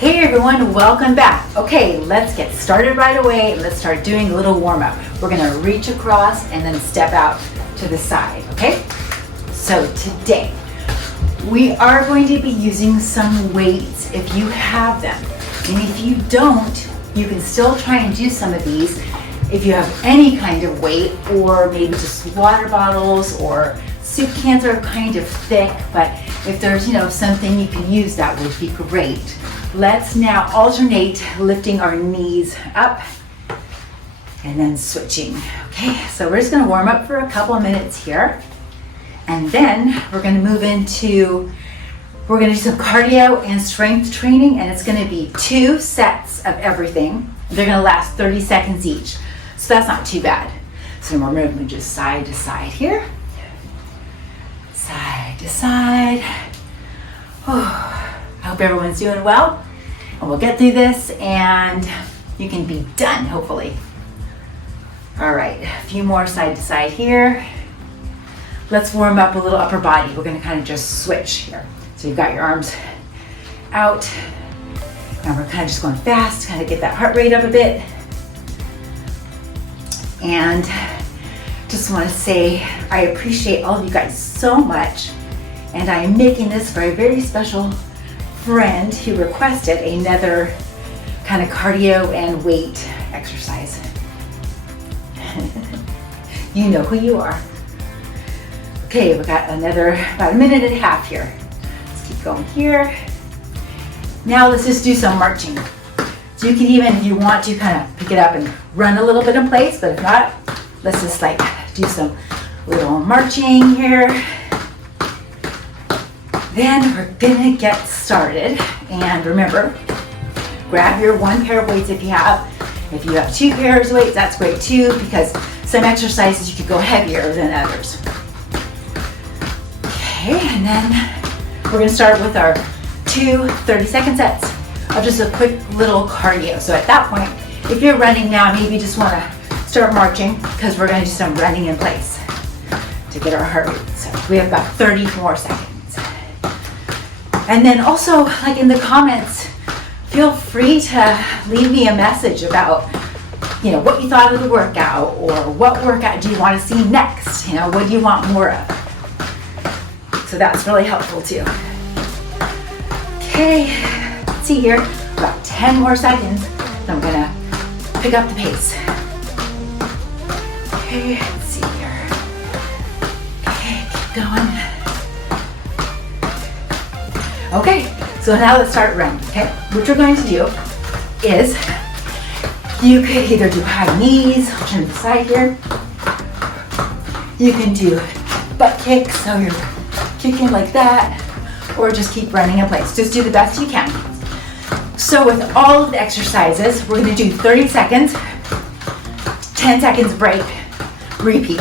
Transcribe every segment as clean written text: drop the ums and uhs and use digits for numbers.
Hey everyone, welcome back. Okay, let's get started right away. Let's start doing a little warm up. We're gonna reach across and then step out to the side, okay? So today, we are going to be using some weights if you have them. And if you don't, you can still try and do some of these if you have any kind of weight, or maybe just water bottles or soup cans are kind of thick, but if there's, something you can use, that would be great. Let's now alternate lifting our knees up and then switching. Okay, so we're just gonna warm up for a couple of minutes here. And then we're gonna move into, we're gonna do some cardio and strength training, and it's gonna be 2 sets of everything. They're gonna last 30 seconds each. So that's not too bad. So we're moving just side to side here. Side to side. Oh. I hope everyone's doing well, and we'll get through this and you can be done, hopefully. All right, a few more side to side here. Let's warm up a little upper body. We're gonna kind of just switch here. So you've got your arms out, and we're kind of just going fast, kind of get that heart rate up a bit. And just wanna say, I appreciate all of you guys so much, and I am making this for a very special friend who requested another kind of cardio and weight exercise. You know who you are. Okay, we've got about a minute and a half here. Let's keep going here. Now let's just do some marching. So you can even, if you want to, kind of pick it up and run a little bit in place, but if not, let's just do some little marching here. Then we're gonna get started, and remember, grab your 1 pair of weights if you have. If you have 2 pairs of weights, that's great too, because some exercises you could go heavier than others. Okay, and then we're gonna start with our 2 30-second sets of just a quick little cardio. So at that point, if you're running now, maybe you just wanna start marching, because we're gonna do some running in place to get our heart rate. So we have about 30 more seconds. And then also, like in the comments, feel free to leave me a message about, what you thought of the workout, or what workout do you want to see next? What do you want more of? So that's really helpful too. Okay, let's see here, about 10 more seconds. So I'm gonna pick up the pace. Okay, let's see here. Okay, keep going. Okay, so now let's start running, okay? What you're going to do is, you could either do high knees, I'll turn to the side here. You can do butt kicks, so you're kicking like that, or just keep running in place. Just do the best you can. So with all of the exercises, we're gonna do 30 seconds, 10 seconds break, repeat.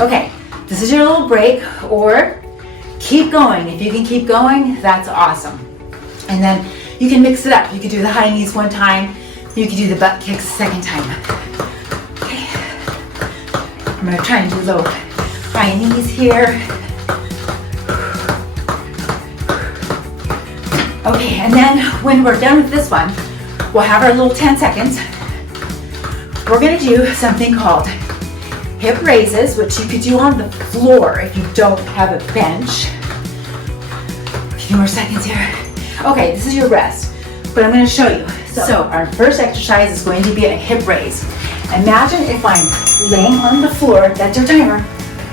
Okay, this is your little break, or keep going. If you can keep going, that's awesome. And then you can mix it up. You could do the high knees 1 time, you could do the butt kicks a 2nd time. Okay, I'm gonna try and do low high knees here. Okay, and then when we're done with this one, we'll have our little 10 seconds. We're gonna do something called hip raises, which you could do on the floor if you don't have a bench. A few more seconds here. Okay, this is your rest, but I'm going to show you. So our first exercise is going to be a hip raise. Imagine if I'm laying on the floor, that's your timer,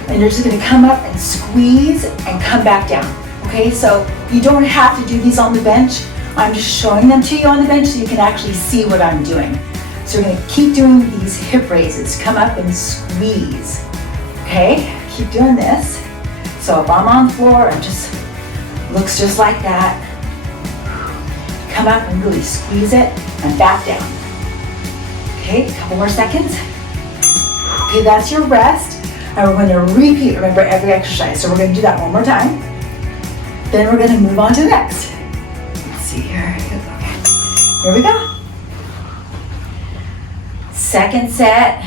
and you're just going to come up and squeeze and come back down. Okay, so you don't have to do these on the bench. I'm just showing them to you on the bench so you can actually see what I'm doing. So we're gonna keep doing these hip raises. Come up and squeeze. Okay, keep doing this. So if I'm on the floor, and looks just like that. Come up and really squeeze it and back down. Okay, a couple more seconds. Okay, that's your rest. And we're gonna repeat, remember, every exercise. So we're gonna do that one more time. Then we're gonna move on to the next. Let's see here. Okay, here we go. Second set.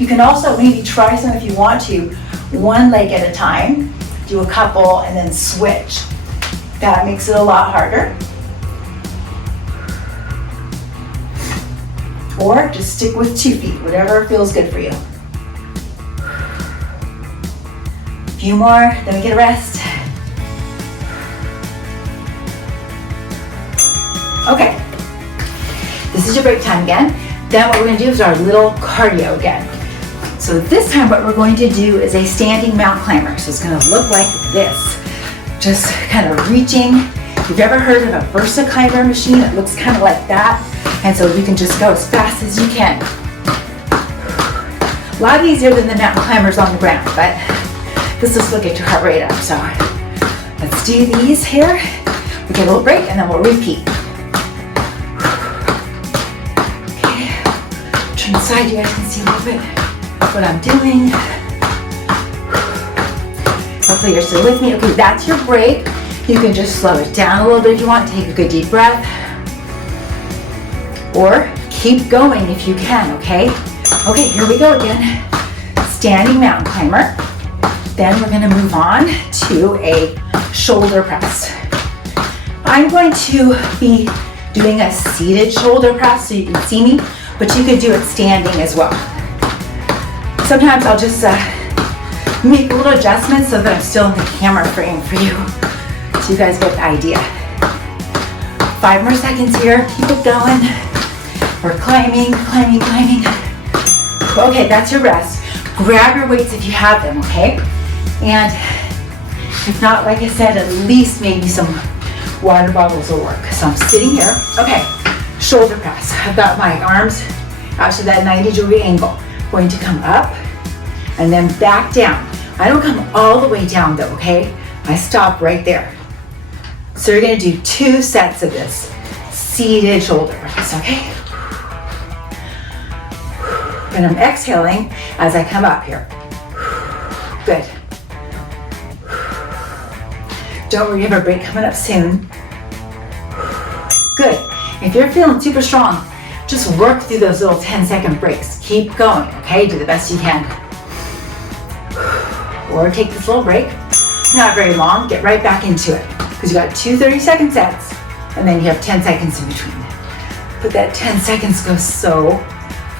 You can also maybe try some if you want to, one leg at a time, do a couple, and then switch. That makes it a lot harder. Or just stick with 2 feet, whatever feels good for you. A few more, then we get a rest. Okay, this is your break time again. Then what we're gonna do is our little cardio again. So this time what we're going to do is a standing mountain climber. So it's gonna look like this. Just kind of reaching. If you've ever heard of a Versa climber machine, it looks kind of like that. And so you can just go as fast as you can. A lot easier than the mountain climbers on the ground, but this will still get your heart rate up. So let's do these here. We get a little break and then we'll repeat. Okay, turn the side, you guys can see a little bit what I'm doing. Hopefully you're still with me. Okay, that's your break. You can just slow it down a little bit if you want. Take a good deep breath. Or keep going if you can, okay? Okay, here we go again. Standing mountain climber. Then we're gonna move on to a shoulder press. I'm going to be doing a seated shoulder press so you can see me, but you could do it standing as well. Sometimes I'll just make little adjustments so that I'm still in the camera frame for you, so you guys get the idea. 5 more seconds here, keep it going. We're climbing, climbing, climbing. Okay, that's your rest. Grab your weights if you have them, okay? And if not, like I said, at least maybe some water bottles will work. So I'm sitting here. Okay, shoulder press. I've got my arms out to that 90-degree angle. Going to come up and then back down. I don't come all the way down though, okay? I stop right there. So you're gonna do 2 sets of this seated shoulder press, okay? And I'm exhaling as I come up here. Good. Don't worry, you have a break coming up soon. Good. If you're feeling super strong, just work through those little 10-second breaks. Keep going, okay? Do the best you can. Or take this little break. Not very long. Get right back into it. Because you got 2 30-second sets, and then you have 10 seconds in between. But that 10 seconds goes so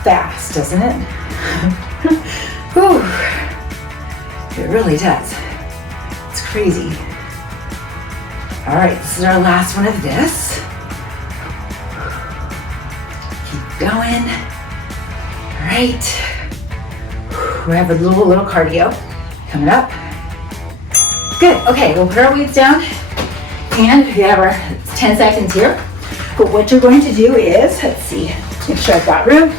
fast, doesn't it? Whew. It really does. It's crazy. All right, this is our last one of this. Going. All right. We have a little cardio coming up. Good. Okay, we'll put our weights down and we have our 10 seconds here. But what you're going to do is, let's see, make sure I've got room.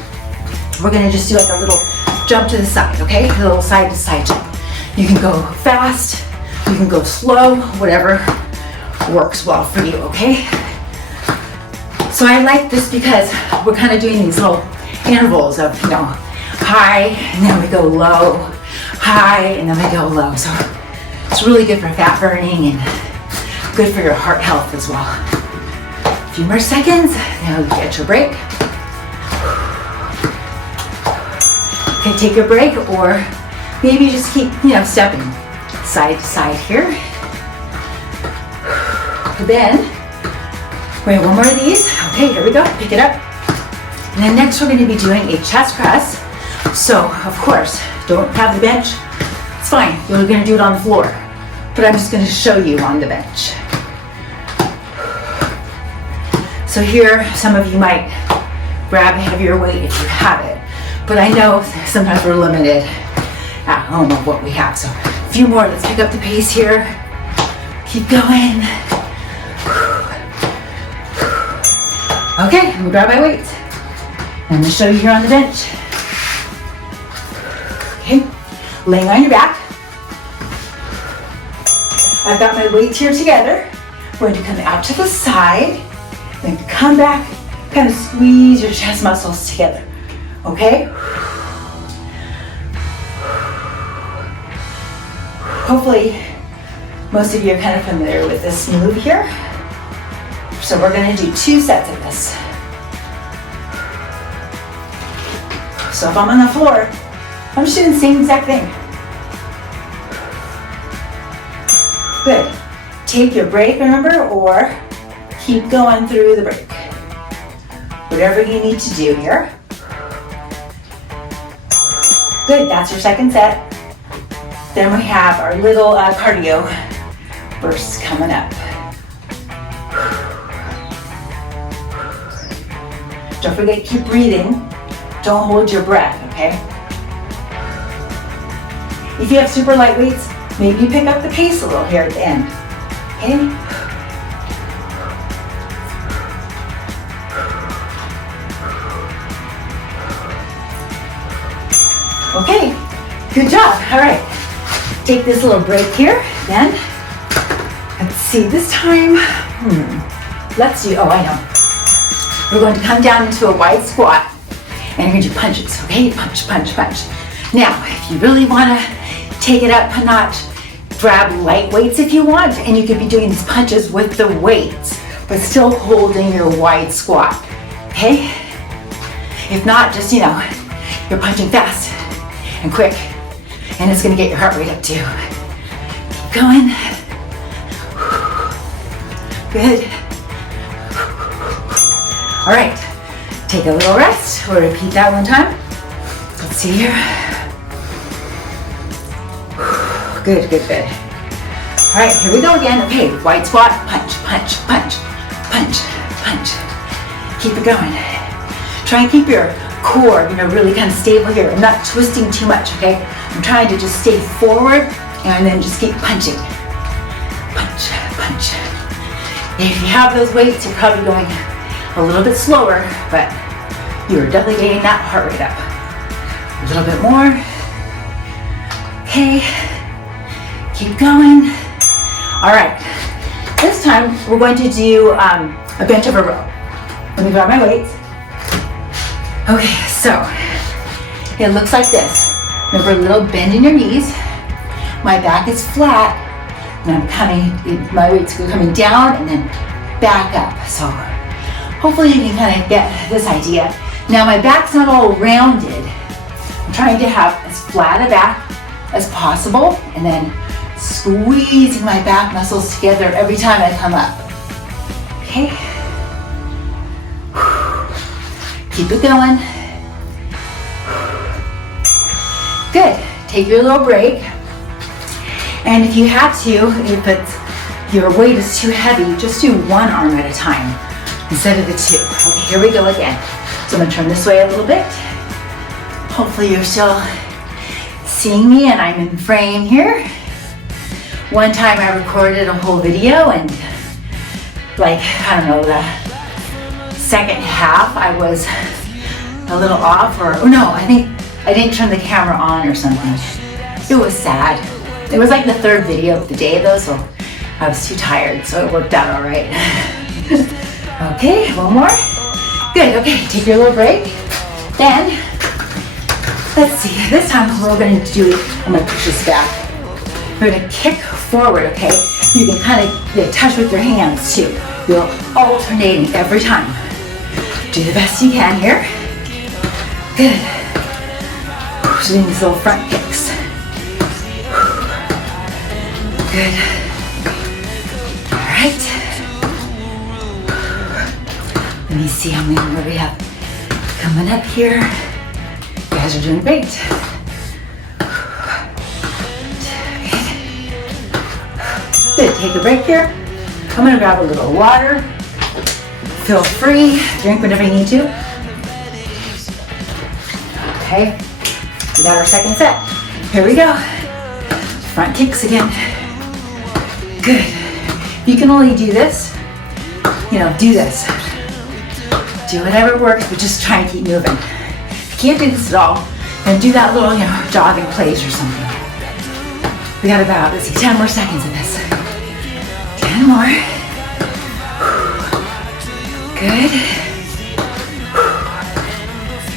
We're going to just do like a little jump to the side, okay? A little side to side jump. You can go fast, you can go slow, whatever works well for you, okay? So I like this because we're kind of doing these little intervals of, you know, high, and then we go low, high, and then we go low. So it's really good for fat burning and good for your heart health as well. A few more seconds, now you get your break. Okay, take your break, or maybe just keep, you know, stepping side to side here. Then, wait, one more of these. Okay, here we go, pick it up. And then next we're going to be doing a chest press. So, of course, don't have the bench. It's fine, you're going to do it on the floor. But I'm just going to show you on the bench. So here, some of you might grab a heavier weight if you have it. But I know sometimes we're limited at home of what we have. So a few more, let's pick up the pace here. Keep going. Okay, I'm gonna grab my weights. I'm gonna show you here on the bench. Okay, laying on your back. I've got my weights here together. We're going to come out to the side, then come back, kind of squeeze your chest muscles together. Okay? Hopefully, most of you are kind of familiar with this move here. So we're going to do 2 sets of this. So if I'm on the floor, I'm just doing the same exact thing. Good. Take your break, remember, or keep going through the break. Whatever you need to do here. Good, that's your second set. Then we have our little cardio bursts coming up. Don't forget, keep breathing. Don't hold your breath, okay? If you have super light weights, maybe you pick up the pace a little here at the end, okay? Okay, good job. All right, take this little break here. Then, let's see, this time, let's do, oh, I know. We're going to come down into a wide squat, and you're going to do punches, okay? Punch, punch, punch. Now, if you really want to take it up a notch, grab light weights if you want, and you could be doing these punches with the weights, but still holding your wide squat, okay? If not, just, you know, you're punching fast and quick, and it's gonna get your heart rate up too. Keep going. Good. All right, take a little rest. We'll repeat that one time. Let's see here. Good, good, good. All right, here we go again. Okay, wide squat, punch, punch, punch, punch, punch. Keep it going. Try and keep your core, you know, really kind of stable here. I'm not twisting too much, okay? I'm trying to just stay forward and then just keep punching. Punch, punch. If you have those weights, you're probably going a little bit slower, but you're definitely getting that heart rate up. A little bit more. Okay, keep going. All right, this time we're going to do a bench over row. Let me grab my weights. Okay, so it looks like this. Remember, a little bend in your knees. My back is flat, and I'm coming, my weights are coming down and then back up. So hopefully you can kind of get this idea. Now my back's not all rounded. I'm trying to have as flat a back as possible, and then squeezing my back muscles together every time I come up. Okay. Keep it going. Good. Take your little break. And if you have to, if your weight is too heavy, just do one arm at a time instead of the two. Okay, here we go again. So I'm gonna turn this way a little bit. Hopefully you're still seeing me and I'm in frame here. One time I recorded a whole video and like, I don't know, the second half I was a little off, or no, I think I didn't turn the camera on or something. It was sad. It was like the third video of the day though, so I was too tired, so it worked out all right. Okay, one more. Good, okay, take your little break. Then, let's see, this time we're going to do, I'm going to push this back. We're going to kick forward, okay? You can kind of touch with your hands too. You're alternating every time. Do the best you can here. Good. So doing these little front kicks. Good. All right. Let me see how many more we have coming up here. You guys are doing great. Good, take a break here. I'm gonna grab a little water. Feel free, drink whenever you need to. Okay, we got our second set. Here we go. Front kicks again. Good. You can only do this, you know, do this. Do whatever works, but just try and keep moving. If you can't do this at all, then do that little, you know, jogging plays or something. We got about, let's see, 10 more seconds of this. 10 more. Good.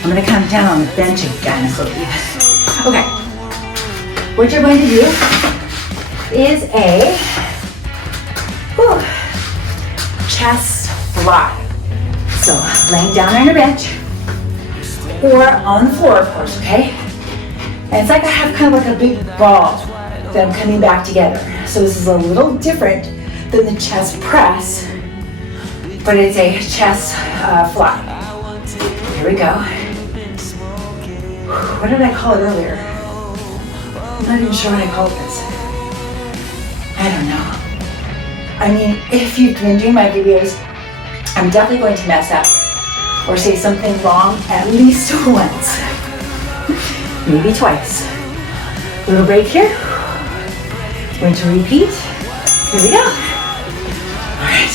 I'm gonna come down on the bench again, I believe. Okay. What you're going to do is a chest fly. So laying down on your bench or on the floor, of course, okay? And it's like I have kind of like a big ball that I'm coming back together. So this is a little different than the chest press, but it's a chest fly. Here we go. What did I call it earlier? I'm not even sure what I called this. I don't know. I mean, if you've been doing my videos, I'm definitely going to mess up or say something wrong at least once, maybe twice. Little break here. Going to repeat. Here we go. All right.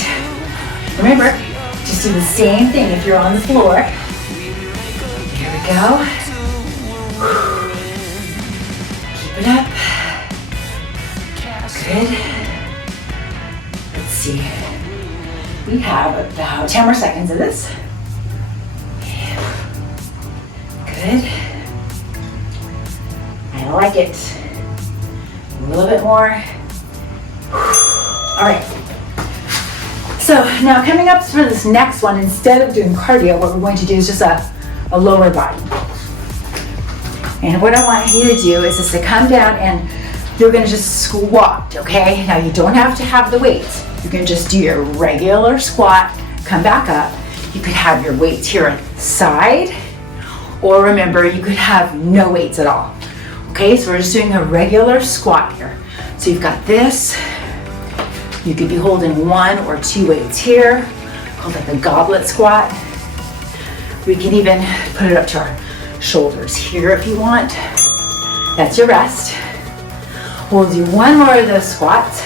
Remember, just do the same thing if you're on the floor. Here we go. Keep it up. Good. Let's see. We have about 10 more seconds of this. Good. I like it. A little bit more. All right. So now coming up for this next one, instead of doing cardio, what we're going to do is just a lower body. And what I want you to do is just to come down and you're gonna just squat, okay? Now you don't have to have the weights. You can just do your regular squat, come back up. You could have your weights here on the side, or remember, you could have no weights at all. Okay, so we're just doing a regular squat here. So you've got this. You could be holding 1 or 2 weights here, called like the goblet squat. We can even put it up to our shoulders here if you want. That's your rest. We'll do 1 more of those squats.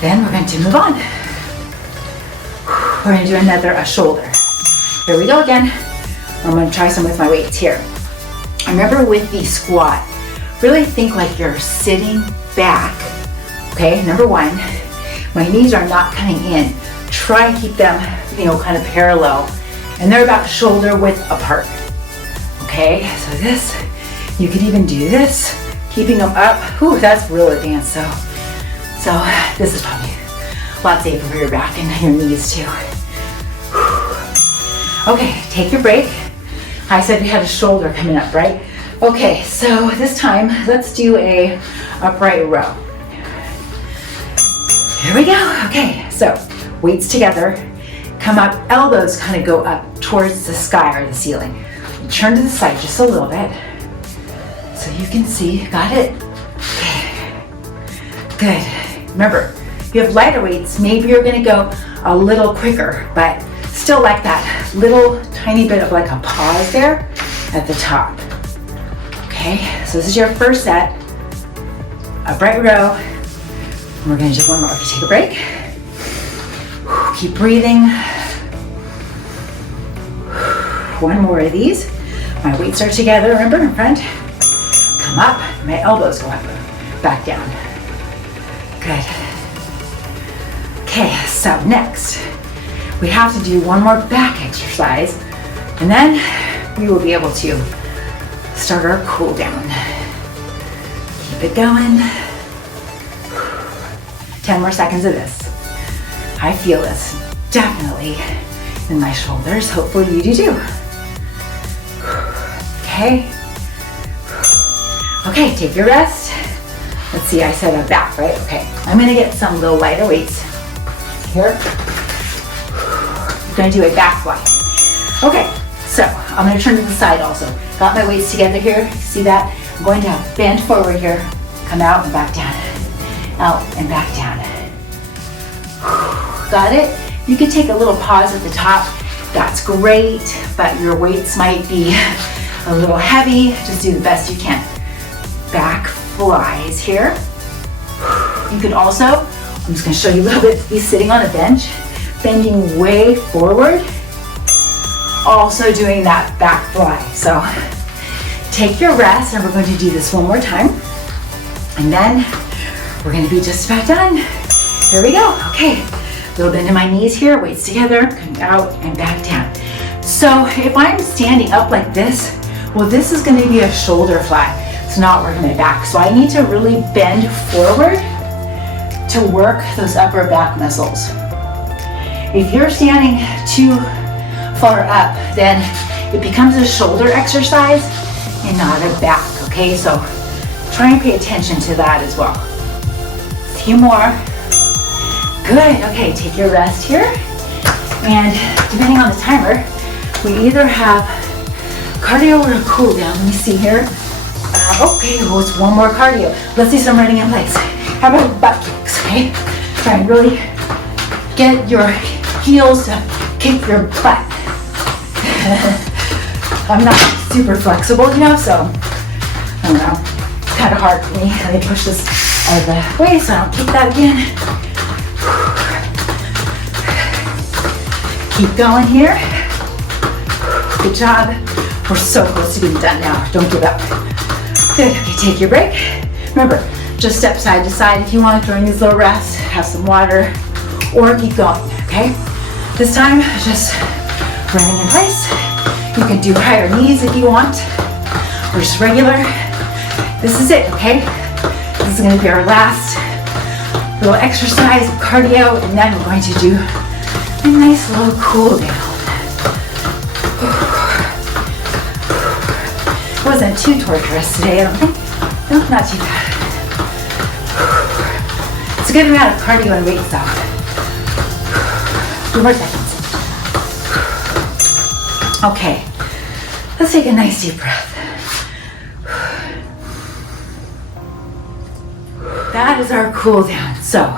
Then we're going to move on. We're going to do another shoulder. Here we go again. I'm going to try some with my weights here. Remember with the squat, really think like you're sitting back. Okay, number 1, my knees are not coming in. Try and keep them, kind of parallel. And they're about shoulder width apart. Okay, so this, you could even do this, keeping them up. Whew, that's real advanced. So this is probably a lot safer for your back and your knees too. Okay, take your break. I said we had a shoulder coming up, right? Okay, so this time, let's do a upright row. Here we go. Okay, so weights together, come up, elbows kind of go up towards the sky or the ceiling. Turn to the side just a little bit so you can see. Got it? Okay. Good. Remember, if you have lighter weights, maybe you're going to go a little quicker, but still like that little tiny bit of like a pause there at the top. Okay, so this is your first set. Upright row. And we're going to do 1 more. Okay, take a break. Keep breathing. 1 more of these. My weights are together, remember, in front. Come up, my elbows go up, back down. Good. Okay, so next, we have to do 1 more back exercise, and then we will be able to start our cool down. Keep it going. 10 more seconds of this. I feel this definitely in my shoulders. Hopefully you do too. Okay. Okay, take your rest. Let's see, I said a back, right? Okay, I'm gonna get some little lighter weights here. I'm gonna do a back fly. Okay, so I'm gonna turn to the side also. Got my weights together here, see that? I'm going to bend forward here, come out and back down. Out and back down. Got it? You could take a little pause at the top. That's great, but your weights might be a little heavy. Just do the best you can. Back flies here. You could also, I'm just going to show you a little bit, be sitting on a bench, bending way forward, also doing that back fly. So take your rest, and we're going to do this 1 more time, and then we're going to be just about done. Here we go. Okay, little bend in my knees here, weights together, coming out and back down. So if I'm standing up like this, well, this is going to be a shoulder fly. It's not working my back. So I need to really bend forward to work those upper back muscles. If you're standing too far up, then it becomes a shoulder exercise and not a back, okay? So try and pay attention to that as well. few more. Good, okay, take your rest here. And depending on the timer, we either have cardio or a cool down. Let me see here. Okay, well, it's one more cardio. Let's do some running in place. How about butt kicks, okay? Try and really get your heels to kick your butt. I'm not super flexible, you know, so I don't know. It's kind of hard for me. Let me push this out of the way so I don't kick that again. Keep going here. Good job. We're so close to being done now. Don't give up. Good. Okay, take your break. Remember, just step side to side if you want during these little rests. Have some water or keep going, okay? This time, just running in place. You can do higher knees if you want, or just regular. This is it, okay? This is gonna be our last little exercise, cardio, and then we're going to do a nice little cool down. It wasn't too torturous today, I don't think. No, not too bad. It's a good amount of cardio and weights though. 2 more seconds. Okay, let's take a nice deep breath. That is our cool down. So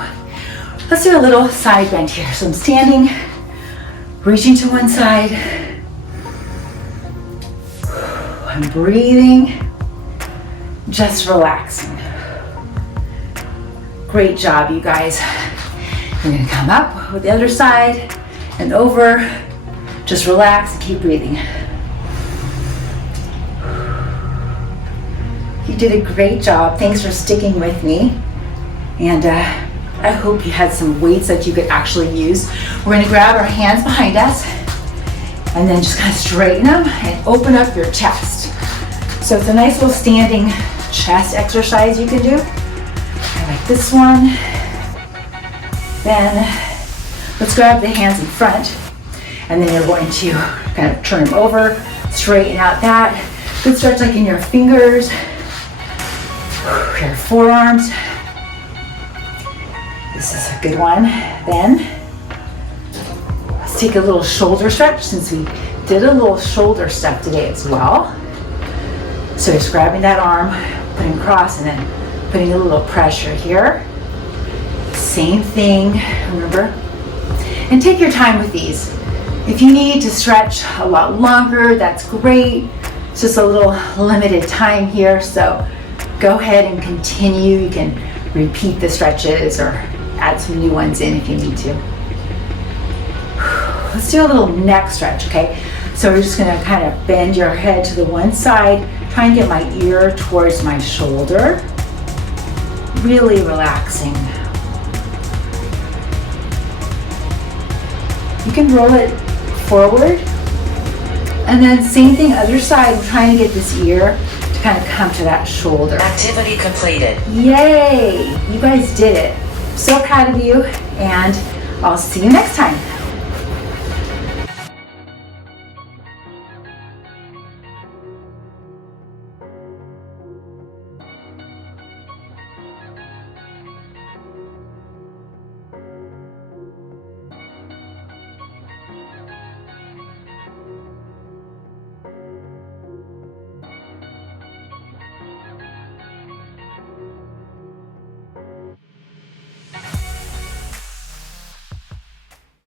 let's do a little side bend here. So I'm standing, reaching to one side. I'm breathing, just relaxing. Great job, you guys. You're gonna come up with the other side and over. Just relax and keep breathing. You did a great job. Thanks for sticking with me. And I hope you had some weights that you could actually use. We're gonna grab our hands behind us and then just kind of straighten them and open up your chest. So it's a nice little standing chest exercise you can do. I like this one. Then let's grab the hands in front. And then you're going to kind of turn them over, straighten out that. Good stretch like in your fingers, your forearms. This is a good one. Then, let's take a little shoulder stretch since we did a little shoulder step today as well. So just grabbing that arm, putting across and then putting a little pressure here. Same thing, remember? And take your time with these. If you need to stretch a lot longer, that's great. It's just a little limited time here, so go ahead and continue. You can repeat the stretches or add some new ones in if you need to. Let's do a little neck stretch, okay? So we're just gonna kind of bend your head to the one side, try and get my ear towards my shoulder. Really relaxing. You can roll it forward, and then same thing, other side. I'm trying to get this ear to kind of come to that shoulder. Activity completed. Yay! You guys did it. So proud of you, and I'll see you next time.